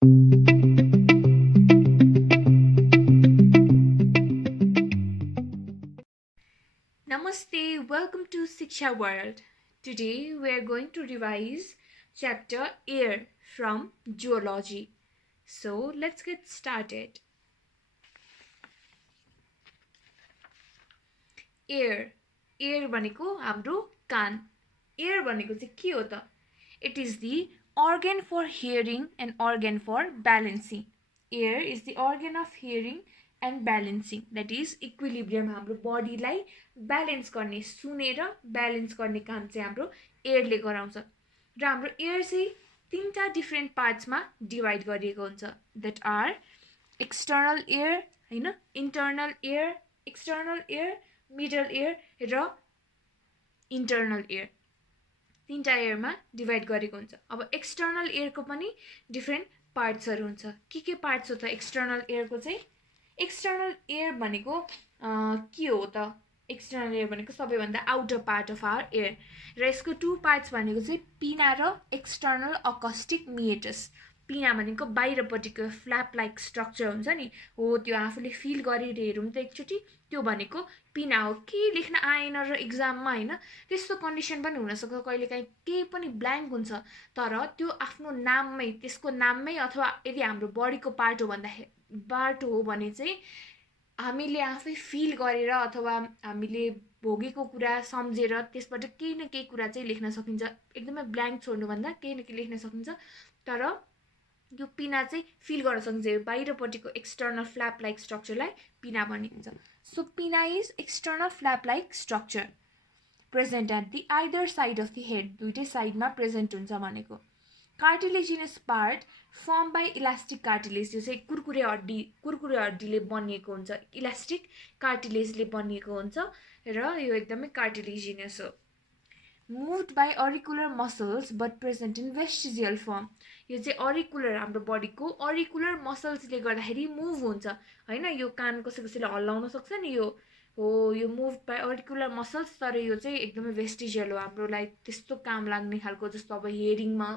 Namaste, welcome to Siksha World. Today we are going to revise chapter Air from Zoology. So let's get started. Air. Air भनेको हाम्रो कान. Air भनेको चाहिँ के हो त? It is the organ for hearing and organ for balancing. Air is the organ of hearing and balancing, that is equilibrium. हाम्रो बडीलाई ब्यालेन्स गर्ने, सुनेर ब्यालेन्स गर्ने काम चाहिँ हाम्रो एयरले गराउँछ. र हाम्रो एयर चाहिँ तीनटा डिफ्रेन्ट पार्ट्समा डिभाइड गरिएको हुन्छ. द्याट आर एक्सटर्नल एयर, हैन, internal air, external air, middle air र इन्टर्नल एयर. तीनटा एयरमा डिभाइड गरेको हुन्छ. अब एक्सटर्नल एयरको पनि डिफ्रेन्ट पार्ट्सहरू हुन्छ. के पार्ट्स हो त एक्सटर्नल एयरको चाहिँ? एक्सटर्नल एयर भनेको के हो त? एक्सटर्नल एयर भनेको सबैभन्दा outer part of our air. र यसको टु पार्ट्स भनेको चाहिँ पिना र एक्सटर्नल अकस्टिक मिएटस. पिना भनेको बाहिरपट्टिको फ्ल्याप लाइक स्ट्रक्चर हुन्छ नि, हो त्यो आफूले फिल गरिरहेरौँ त एकचोटि, त्यो भनेको पिना हो. के लेख्न आएन र इक्जाममा, होइन, त्यस्तो कन्डिसन पनि हुनसक्छ. कहिलेकाहीँ केही पनि ब्ल्याङ्क हुन्छ, तर त्यो आफ्नो नाममै, त्यसको नाममै, अथवा यदि हाम्रो बडीको पार्ट हो भने चाहिँ हामीले आफै फिल गरेर अथवा हामीले भोगेको कुरा सम्झेर त्यसबाट केही न केही कुरा चाहिँ लेख्न सकिन्छ. एकदमै ब्ल्याङ्क छोड्नुभन्दा केही न केही लेख्न सकिन्छ. तर यो पिना चाहिँ फिल गर्न सकिन्छ. बाहिरपट्टिको एक्सटर्नल फ्ल्याप लाइक स्ट्रक्चरलाई पिना भनिन्छ. So pinna is external flap like structure present at the either side of the head. दुइटै साइडमा प्रेजेन्ट हुन्छ भनेको. Cartilaginous part form by elastic cartilage. यो चाहिँ कुरकुरे हड्डीले बनिएको हुन्छ, इलास्टिक कार्टिलेजले बनिएको हुन्छ र यो एकदमै कार्टिलेजिनस हो. Moved by auricular muscles but present in vestigial form. यो चाहिँ अरिकुलर, हाम्रो बडीको अरिकुलर मसल्सले गर्दाखेरि मुभ हुन्छ, होइन. यो कान कसैले हल्लाउन सक्छ नि, यो हो, यो मुभ बाई अरिकुलर मसल्स. तर यो चाहिँ एकदमै भेस्टिजियल हो, हाम्रोलाई त्यस्तो काम लाग्ने खालको. जस्तो अब हियरिङमा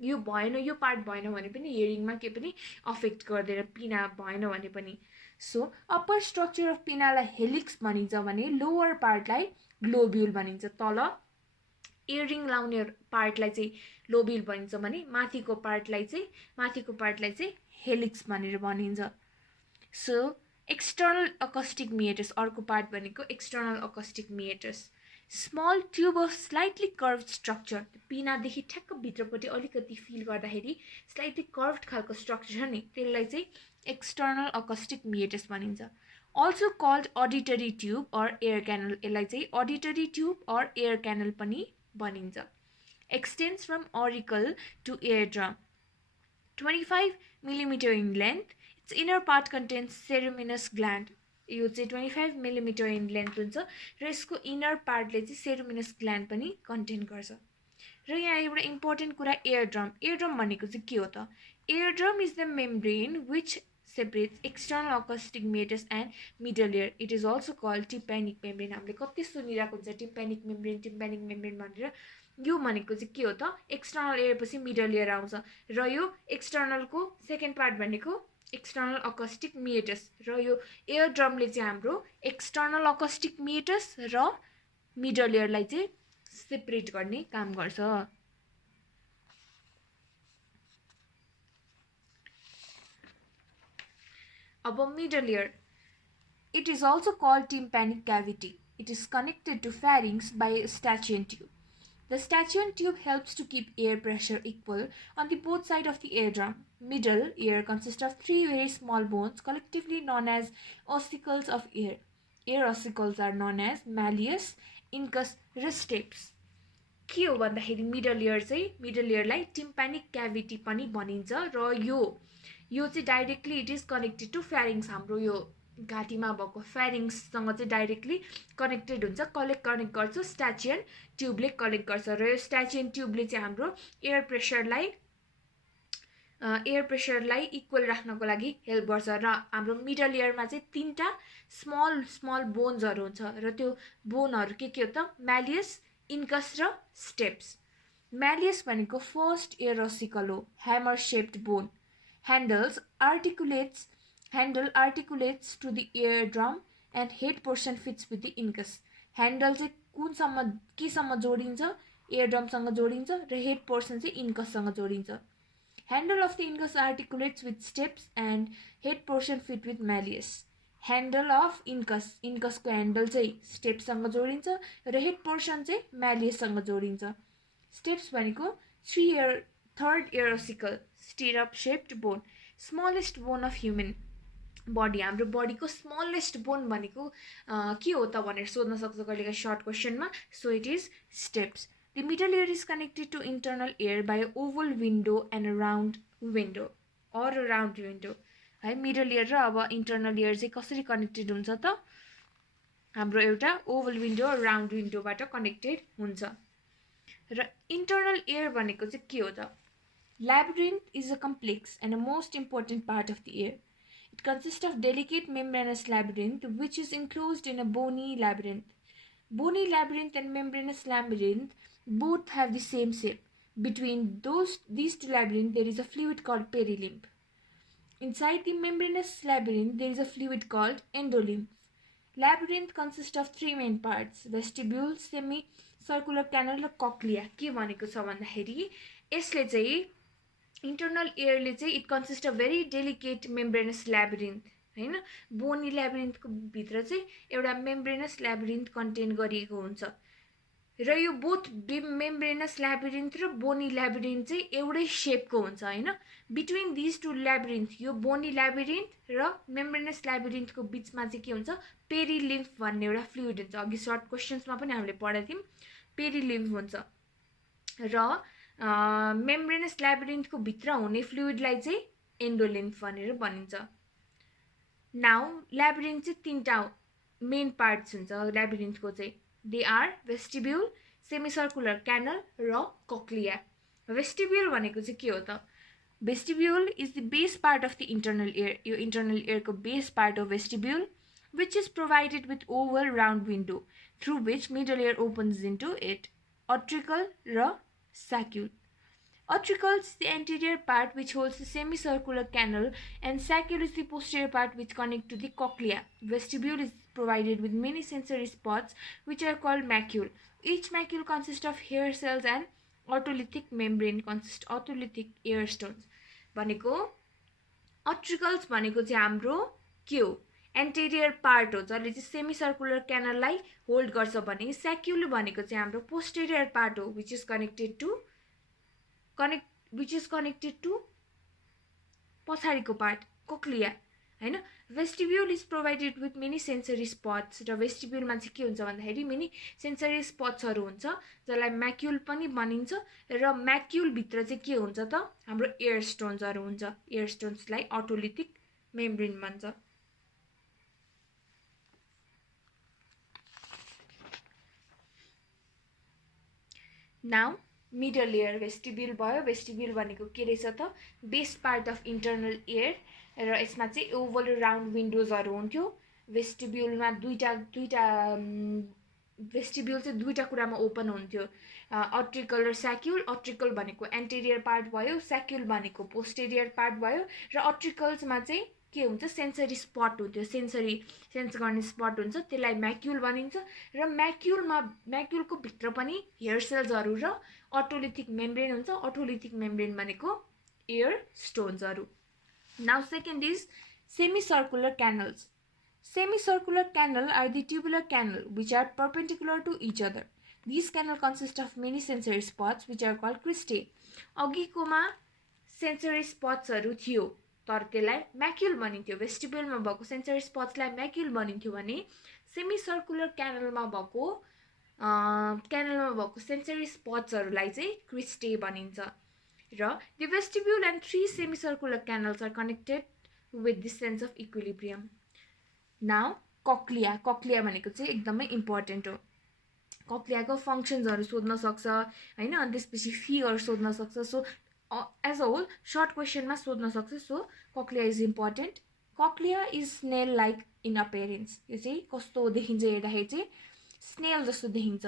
यो भएन, यो पार्ट भएन भने पनि हियरिङमा केही पनि अफेक्ट गर्दैन, पिना भएन भने पनि. सो अप्पर स्ट्रक्चर अफ पिनालाई हेलिक्स भनिन्छ भने लोवर पार्टलाई ग्लोब्युल भनिन्छ. तल इयरिङ लाउने पार्टलाई चाहिँ लोब्युल भनिन्छ भने माथिको पार्टलाई चाहिँ हेलिक्स भनेर भनिन्छ. सो एक्सटर्नल अकस्टिक मिएटस, अर्को पार्ट भनेको external acoustic meatus. Small tube of slightly curve structure. पिनादेखि ठ्याक्क भित्रपट्टि अलिकति फिल गर्दाखेरि स्लाइटली कर्भड खालको स्ट्रक्चर छ नि, त्यसलाई चाहिँ एक्सटर्नल अकस्टिक मिएटस भनिन्छ. Also called auditory tube or ear canal. यसलाई चाहिँ auditory tube or ear canal पनि भनिन्छ. Extends from auricle to ear drum. 25 millimetre in length. Its inner part contains ceruminous gland. यो चाहिँ 25 मिलिमिटर इन लेन्थ हुन्छ र यसको इनर पार्टले चाहिँ सेरुमिनस ग्ल्यान्ड पनि कन्टेन गर्छ. र यहाँ एउटा इम्पोर्टेन्ट कुरा, एयर ड्रम. एयर ड्रम भनेको चाहिँ के हो त? Air drum is the membrane which separates external acoustic meatus and middle ear. It is also called tympanic membrane. हामीले कति सुनिरहेको हुन्छ tympanic membrane भनेर. यो भनेको चाहिँ के हो त? एक्सटर्नल एयर पछि मिडल एयर आउँछ र यो एक्सटर्नलको सेकेन्ड पार्ट भनेको एक्सटर्नल अकस्टिक मिएटस. र यो एयर ड्रमले चाहिँ हाम्रो एक्सटर्नल अकस्टिक मिएटस र मिडल एयरलाई चाहिँ सेपरेट गर्ने काम गर्छ. अब middle ear. It is also called tympanic cavity. It is connected to pharynx by a Stachyon tube. The Stachyon tube helps to keep air pressure equal on the both sides of the eardrum. Middle ear consists of three very small bones collectively known as ossicles of air. Air ossicles are known as malleus, incus र stapes. के हो भन्दाखेरि middle इयरलाई टिम्पानिक cavity पनि भनिन्छ र यो चाहिँ directly it is connected to pharynx. हाम्रो यो घाँटीमा भएको फ्यारिङ्ससँग चाहिँ डाइरेक्टली कनेक्टेड हुन्छ. कनेक्ट गर्छ स्ट्याचियन ट्युबले कनेक्ट गर्छ र यो स्ट्याचियन ट्युबले चाहिँ हाम्रो एयर प्रेसरलाई इक्वल राख्नको लागि हेल्प गर्छ. र हाम्रो मिडल इयरमा चाहिँ तीनटा स्मल बोन्सहरू हुन्छ र त्यो बोनहरू के हो त? म्यालियस, इन्कस र स्टेप्स. म्यालियस भनेको फर्स्ट एयर ओसिकल हो, hammer shaped bone. Handle articulates to the eardrum and head portion fits with the incus. Handle चाहिँ कुनसम्म केसम्म जोडिन्छ, eardrumसँग जोडिन्छ र head portion चाहिँ incusसँग जोडिन्छ. Handle of the incus articulates with steps and head portion fit with malleus. Handle of incus को handle चाहिँ steps सँग जोडिन्छ र head portion चाहिँ malleus सँग जोडिन्छ. Steps भनेको third ear ossicle, stirrup shaped bone, smallest bone of human body. हाम्रो बडीको स्मलेस्ट बोन भनेको के हो त भनेर सोध्न सक्छ कहिलेकाहीँ सर्ट क्वेसनमा. So it is steps. The middle ear is connected to internal ear by an oval window and a round window or a round window. है मिडल इयर र अब इन्टर्नल इयर चाहिँ कसरी कनेक्टेड हुन्छ त हाम्रो एउटा ओभल विन्डो राउन्ड विन्डोबाट कनेक्टेड हुन्छ. र इन्टर्नल इयर भनेको चाहिँ के हो त? Labyrinth is a complex and a most important part of the ear. It consists of delicate membranous labyrinth which is enclosed in a bony labyrinth. Bony labyrinth and membranous labyrinth both have the same shape. Between these two labyrinths there is a fluid called perilymph. Inside the membranous labyrinth there is a fluid called endolymph. Labyrinth consists of three main parts: vestibule, semicircular canal र cochlea. के भनेको छ भन्दाखेरि यसले चाहिँ internal इयरले चाहिँ it consist of very delicate membranous labyrinth हैन. बोनी ल्याबिरिन्थको भित्र चाहिँ एउटा मेम्ब्रेनस ल्याबिरिन्थ कन्टेन गरिएको हुन्छ र यो बोथ मेम्ब्रेनस ल्याबिरिन्थ र बोनी ल्याबिरिन्थ चाहिँ एउटै शेपको हुन्छ हैन. बिट्विन दिस टु ल्याबिरिन्थ यो बोनी ल्याबिरिन्थ र मेम्ब्रेनस ल्याबिरिन्थको बिचमा चाहिँ के हुन्छ? पेरिलिम्फ भन्ने एउटा फ्लुइड हुन्छ. अघि सर्ट क्वेसन्समा पनि हामीले पढेको थियौँ. पेरिलिम्फ हुन्छ र मेम्ब्रेनस ल्याबिरिन्थको भित्र हुने फ्लुइडलाई चाहिँ एन्डोलिम्फ भनेर भनिन्छ. नाउ ल्याबिरिन्थ चाहिँ तीनटा मेन पार्ट्स हुन्छ ल्याबिरिन्थको चाहिँ. They are vestibule, semicircular canal र कक्लिया. भेस्टिब्युल भनेको चाहिँ के हो त? Vestibule is the base part of the internal ear. यो इन्टर्नल इयरको बेस पार्ट हो vestibule, which is provided with oval round window through which middle ear opens into it. Auricle र saccule. Auricle is the anterior part which holds the semicircular canal and saccule is the posterior part which connect to the cochlea. Vestibule is provided with many sensory spots which are called macule. Each macule consists of hair cells and otolithic membrane consists otolithic ear stones. भनेको auricles भनेको चाहिँ हाम्रो के हो? Interior part हो जसले चाहिँ सेमिसर्कुलर क्यानललाई hold गर्छ भने स्याक्युल भनेको चाहिँ हाम्रो पोस्टेरियर पार्ट हो विच इज कनेक्टेड टु पछाडिको पार्ट कोक्लिया हैन. Vestibule is provided with many sensory spots र भेस्टिब्युलमा चाहिँ के हुन्छ भन्दाखेरि मेनी सेन्सरी स्पट्सहरू हुन्छ जसलाई म्याक्युल पनि भनिन्छ र म्याक्युल भित्र चाहिँ के हुन्छ त? हाम्रो एयर स्टोन्सहरू हुन्छ. एयर स्टोन्सलाई अटोलिथिक मेम्ब्रेन भन्छ. नाउ मिडल इयर भेस्टिब्युल भयो. भेस्टिब्युल भनेको के रहेछ त? Base part of internal year र यसमा चाहिँ ओभल राउन्ड विन्डोजहरू हुन्थ्यो. भेस्टिब्युलमा दुईटा भेस्टिब्युल चाहिँ दुईटा कुरामा ओपन हुन्थ्यो. अट्रिकल र स्याक्युल. अट्रिकल भनेको एन्टेरियर पार्ट भयो, स्याक्युल भनेको पोस्टेरियर पार्ट भयो र अट्रिकल्समा चाहिँ के हुन्छ? सेन्सरी स्पट हुन्थ्यो. सेन्स गर्ने स्पट हुन्छ त्यसलाई म्याक्युल भनिन्छ र म्याक्युलको भित्र पनि हेयर सेल्सहरू र अटोलिथिक मेम्ब्रेन हुन्छ. अटोलिथिक मेम्ब्रेन भनेको एयर स्टोन्सहरू. Now second is semicircular canals. Semicircular canal are the tubular canal which are perpendicular to each other. These canal consist of many sensory spots which are called cristae. अघिकोमा sensory स्पट्सहरू थियो तर त्यसलाई म्याक्युल भनिन्थ्यो. भेस्टिब्युलमा भएको sensory स्पट्सलाई म्याक्युल भनिन्थ्यो भने सेमिसर्कुलर क्यानलमा भएको सेन्सरी स्पट्सहरूलाई चाहिँ क्रिस्टे भनिन्छ. र the vestibule and three semicircular canals are connected with the sense of equilibrium. Now cochlea. Cochlea भनेको चाहिँ एकदमै इम्पोर्टेन्ट हो. कक्लियाको फङ्सन्सहरू सोध्न सक्छ हैन. अनि त्यसपछि फीहरू सोध्न सक्छ. So as a whole short क्वेसनमा सोध्न सक्छ. So cochlea is important. Cochlea is snail like in appearance. यो चाहिँ कस्तो देखिन्छ हेर्दाखेरि चाहिँ स्नेल जस्तो देखिन्छ.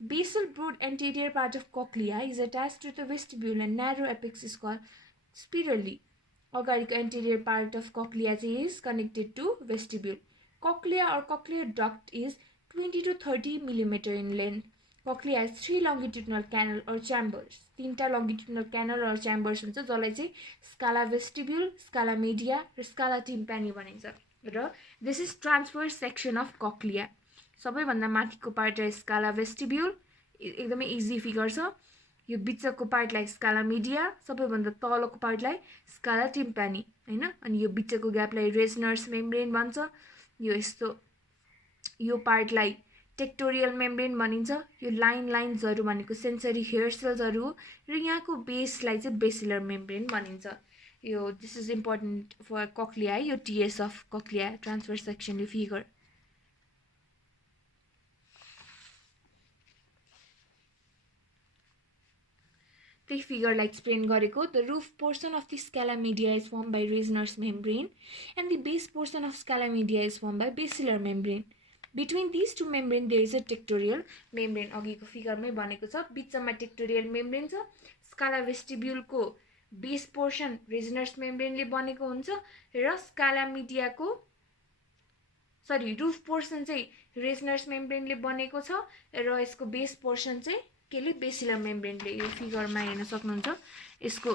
Basal broad anterior part of cochlea is attached to the vestibule and narrow apex is called spirally. अगाडिको एन्टेरियर पार्ट अफ कक्लिया चाहिँ is connected to vestibule. Cochlea or cochlear duct is 20 to 30 millimeter in length. Cochlea has 3 longitudinal canal or chambers. 3टा longitudinal canal or chambers हुन्छ जसलाई चाहिँ scala vestibule, scala media र scala tympani भनिन्छ. र this is transverse section of cochlea. सबैभन्दा माथिको part है scala vestibule, एकदमै इजी फिगर छ. यो बिचको पार्टलाई स्काला मिडिया, सबैभन्दा तलको पार्टलाई स्काला टिम्पानी हैन. अनि यो बिचको ग्यापलाई रेजनर्स मेम्ब्रेन भन्छ. यो यस्तो यो पार्टलाई टेक्टोरियल मेम्ब्रेन भनिन्छ. यो लाइन्सहरु भनेको सेन्सरी हेयर सेल्सहरु हो र यहाँको बेसलाई चाहिँ बेसिलर मेम्ब्रेन भनिन्छ. यो this is important for cochlea. यो TS of cochlea transverse section यो फिगर. त्यही फिगरलाई एक्सप्लेन गरेको. The roof portion of the scala media is form by Reissner's membrane and the base portion of scala media is form by basilar membrane. Between this two membrane there is a tectorial membrane. अघिको फिगरमै भनेको छ बिचमा tectorial membrane छ. स्काला वेस्टिब्युलको base portion रेजनर्स मेम्ब्रेनले बनेको हुन्छ र स्काला मिडियाको रूफ पोर्सन चाहिँ रेजनर्स मेम्ब्रेनले बनेको छ र यसको बेस पोर्सन चाहिँ केले बेसिलर मेम्ब्रेनले. यो फिगरमा हेर्न सक्नुहुन्छ. यसको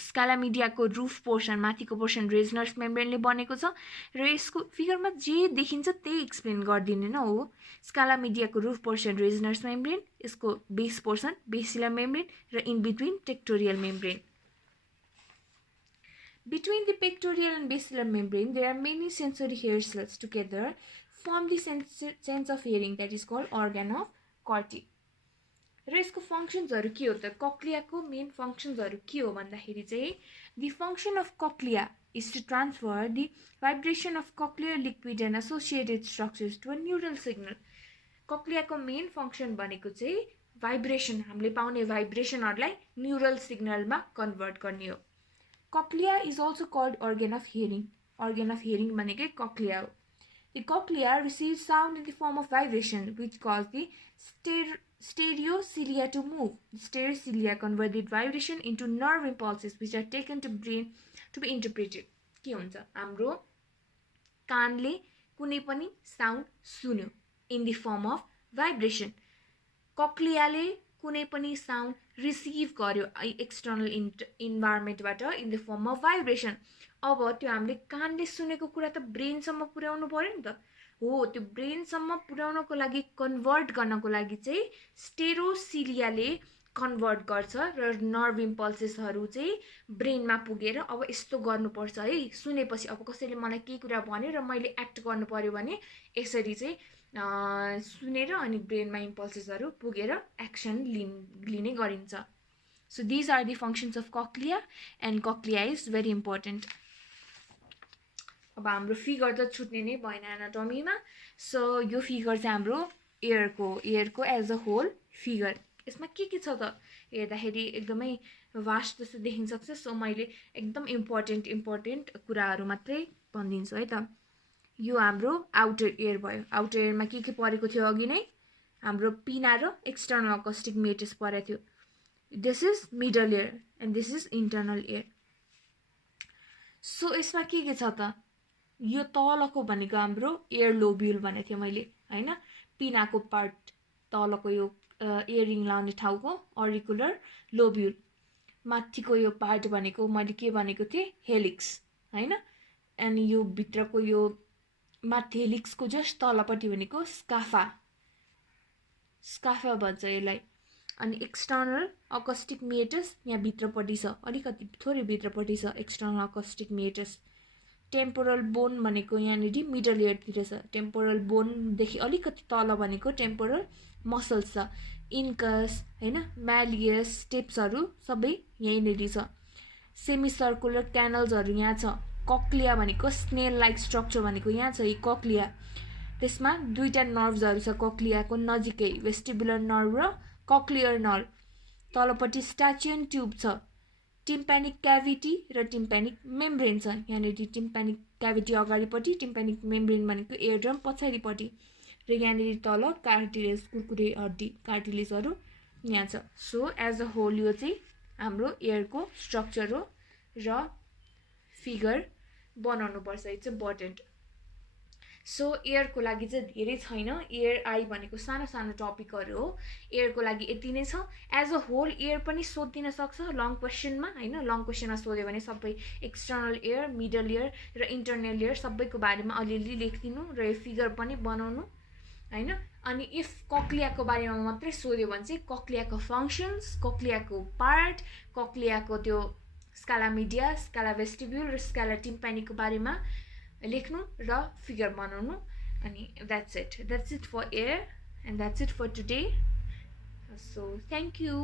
स्काला मिडियाको रूफ पोर्सन माथिको पोर्सन रेजनर्स मेम्ब्रेनले बनेको छ र यसको फिगरमा जे देखिन्छ त्यही एक्सप्लेन गर्दिदैन हो. स्काला मिडियाको रूफ पोर्सन रेजनर्स मेम्ब्रेन, यसको बेस पोर्सन बेसिलर मेम्ब्रेन र in between tectorial membrane. Between the pectoral and basilar membrane, there are many sensory hair cells together form the sense of hearing that is called organ of Corti. र यसको फंक्शन्सहरु के हो त? कक्लियाको main फंक्शन्सहरु के हो भन्दाखेरि चाहिँ the function of cochlea is to transfer the vibration of cochlear liquid and associated structures to a neural signal. कक्लियाको मेन फंक्शन भनेको चाहिँ भाइब्रेसन, हामीले पाउने भाइब्रेसनहरुलाई न्यूरल सिग्नलमा कन्भर्ट गर्ने हो. Cochlea is also called organ of hearing. Organ of hearing भनेकै cochlea हो. The cochlea receives sound in the form of vibration which cause the stereocilia to move. The stereocilia convert the vibration into nerve impulses which are taken to brain to be interpreted. के हुन्छ? हाम्रो कानले कुनै पनि sound सुन्यो in the form of vibration. कक्लियाले कुनै पनि sound receive गर्यो एक्सटर्नल इन्भाइरोमेन्टबाट in the form of vibration. अब त्यो हामीले कानले सुनेको कुरा त ब्रेनसम्म पुर्याउनु पर्यो नि त हो. त्यो ब्रेनसम्म पुर्याउनको लागि कन्भर्ट गर्नको लागि चाहिँ स्टेरोसिलियाले कन्भर्ट गर्छ र नर्भ इम्पल्सेसहरु चाहिँ ब्रेनमा पुगेर अब यस्तो गर्नुपर्छ है सुनेपछि. अब कसैले मलाई केही कुरा भन्यो र मैले एक्ट गर्नु पर्यो भने यसरी चाहिँ सुनेर अनि ब्रेनमा इम्पल्सेसहरु पुगेर एक्सन लिने गरिन्छ. So these are the functions of cochlea and cochlea is very important. अब हाम्रो फिगर त छुट्ने नै भएन एनाटोमीमा. सो यो फिगर चाहिँ हाम्रो एयरको एज अ होल फिगर. यसमा के छ त हेर्दाखेरि एकदमै वास्ट जस्तो देखिन सक्छ. सो मैले एकदम इम्पोर्टेन्ट कुराहरु मात्रै भन्दिन्छु है त. यो हाम्रो आउटर एयर भयो. आउटर एयरमा के परेको थियो अघि नै? हाम्रो पिना र एक्सटर्नल अकस्टिक मेटस परेको थियो. This is middle air and this is internal air. So यसमा के छ त? यो तलको भनेको हाम्रो एयर लोब्युल भनेको थियो मैले हैन. पिनाको पार्ट तलको यो इयरिङ लाउने ठाउँको अरिकुलर लोब्युल. माथिको यो पार्ट भनेको मैले के भनेको थिएँ? हेलिक्स हैन. अनि यो भित्रको यो माथि हेलिक्सको जस्ट तलपट्टि भनेको स्काफा भन्छ यसलाई. अनि एक्सटर्नल अकस्टिक मेटस यहाँ भित्रपट्टि छ, अलिकति थोरै भित्रपट्टि छ एक्सटर्नल अकस्टिक मेटस. टेम्पोरल बोन भनेको यहाँनिर मिडल एयरतिर छ. टेम्पोरल बोनदेखि अलिकति तल भनेको टेम्पोरल मसल्स छ. इन्कस हैन, म्यालियस स्टेप्सहरु सबै यहीँनिर छ. सेमी सर्कुलर क्यानल्सहरु यहाँ छ. कक्लिया भनेको स्नेल लाइक स्ट्रक्चर भनेको यहाँ छ. यो कक्लिया. त्यसमा दुईटा नर्भ्सहरु छ कक्लियाको नजिकै, वेस्टिबुलर नर्भ र कक्लियर नर्भ. तलपट्टि स्ट्याचियन ट्युब छ. टिम्पानिक क्याभिटी र टिम्पानिक मेम्ब्रेन छ. यहाँनिर टिम्पानिक क्याभिटी अगाडिपट्टि, टिम्पानिक मेम्ब्रेन भनेको एयरड्रम पछाडिपट्टि र यहाँनिर तल कार्टिलेज कुरकुरे हड्डी कार्टिलेजहरु यहाँ छ. सो एज अ होल यो चाहिँ हाम्रो एयरको स्ट्रक्चर हो र फिगर बनाउनुपर्छ. It's important. सो एयरको लागि चाहिँ धेरै छैन. एयर आई भनेको सानो सानो टपिकहरू हो. एयरको लागि यति नै छ. एज अ होल एयर पनि सोधिदिन सक्छ लङ क्वेसनमा होइन. लङ क्वेसनमा सोध्यो भने सबै एक्सटर्नल एयर, मिडल एयर र इन्टरनल एयर सबैको बारेमा अलिअलि लेखिदिनु र यो फिगर पनि बनाउनु होइन. अनि इफ कक्लियाको बारेमा मात्रै सोध्यो भने चाहिँ कक्लियाको फङ्सन्स, कक्लियाको पार्ट, कक्लियाको त्यो स्काला मिडिया, स्काला भेस्टिब्युल र स्काला टिम्पानीको बारेमा लेख्नु र फिगर बनाउनु. अनि that's it for air and that's it for today. So thank you.